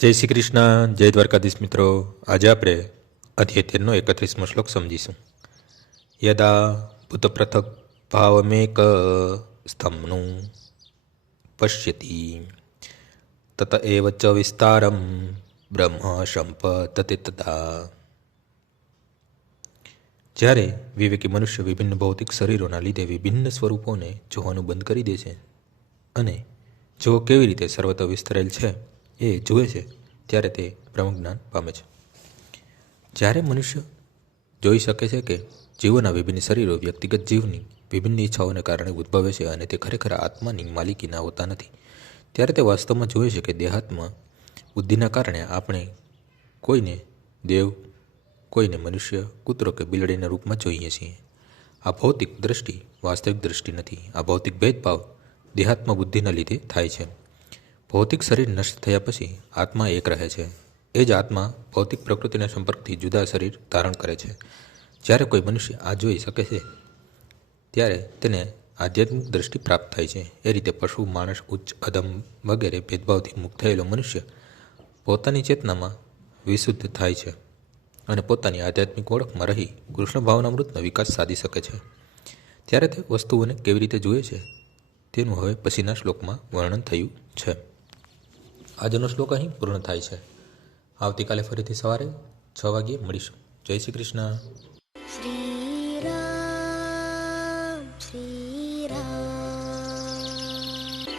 જય શ્રી કૃષ્ણ, જય દ્વારકાધીશ મિત્રો. આજે આપણે અધ્યાય 13નો 31મો શ્લોક સમજીશું. યદા ભૂતપૃથક ભાવમેક સ્તંભનું પશ્યતિ તત એવ ચ વિસ્તારમ બ્રહ્મ સંપતતે તદા. જ્યારે વિવેકી મનુષ્ય વિભિન્ન ભૌતિક શરીરોના લીધે વિભિન્ન સ્વરૂપોને જોવાનું બંધ કરી દે છે અને જો કેવી રીતે સર્વત્ર વિસ્તરેલ છે એ જુએ છે, ત્યારે તે બ્રહ્મજ્ઞાન પામે છે. જ્યારે મનુષ્ય જોઈ શકે છે કે જીવોના વિભિન્ન શરીરો વ્યક્તિગત જીવની વિભિન્ન ઈચ્છાઓને કારણે ઉદ્ભવે છે અને તે ખરેખર આત્માની માલિકીના હોતા નથી, ત્યારે તે વાસ્તવમાં જોવે છે કે દેહાત્મા બુદ્ધિના કારણે આપણે કોઈને દેવ, કોઈને મનુષ્ય, કૂતરો કે બિલાડીના રૂપમાં જોઈએ છીએ. આ ભૌતિક દ્રષ્ટિ વાસ્તવિક દ્રષ્ટિ નથી. આ ભૌતિક ભેદભાવ દેહાત્મા બુદ્ધિના લીધે થાય છે. ભૌતિક શરીર નષ્ટ થયા પછી આત્મા એક રહે છે. એ જ આત્મા ભૌતિક પ્રકૃતિના સંપર્કથી જુદા શરીર ધારણ કરે છે. જ્યારે કોઈ મનુષ્ય આ જોઈ શકે છે ત્યારે તેને આધ્યાત્મિક દ્રષ્ટિ પ્રાપ્ત થાય છે. એ રીતે પશુ, માણસ, ઉચ્ચ, અધમ વગેરે ભેદભાવથી મુક્ત થયેલો મનુષ્ય પોતાની ચેતનામાં વિશુદ્ધ થાય છે અને પોતાની આધ્યાત્મિક ઓળખમાં રહી કૃષ્ણ ભાવનામૃતનો વિકાસ સાધી શકે છે. ત્યારે તે વસ્તુઓને કેવી રીતે જુએ છે તેનું હવે પછીના શ્લોકમાં વર્ણન થયું છે. આજનો શ્લોક અહીં પૂર્ણ થાય છે. આવતીકાલે ફરીથી સવારે 6 વાગ્યે મળીશું. જય શ્રી કૃષ્ણ.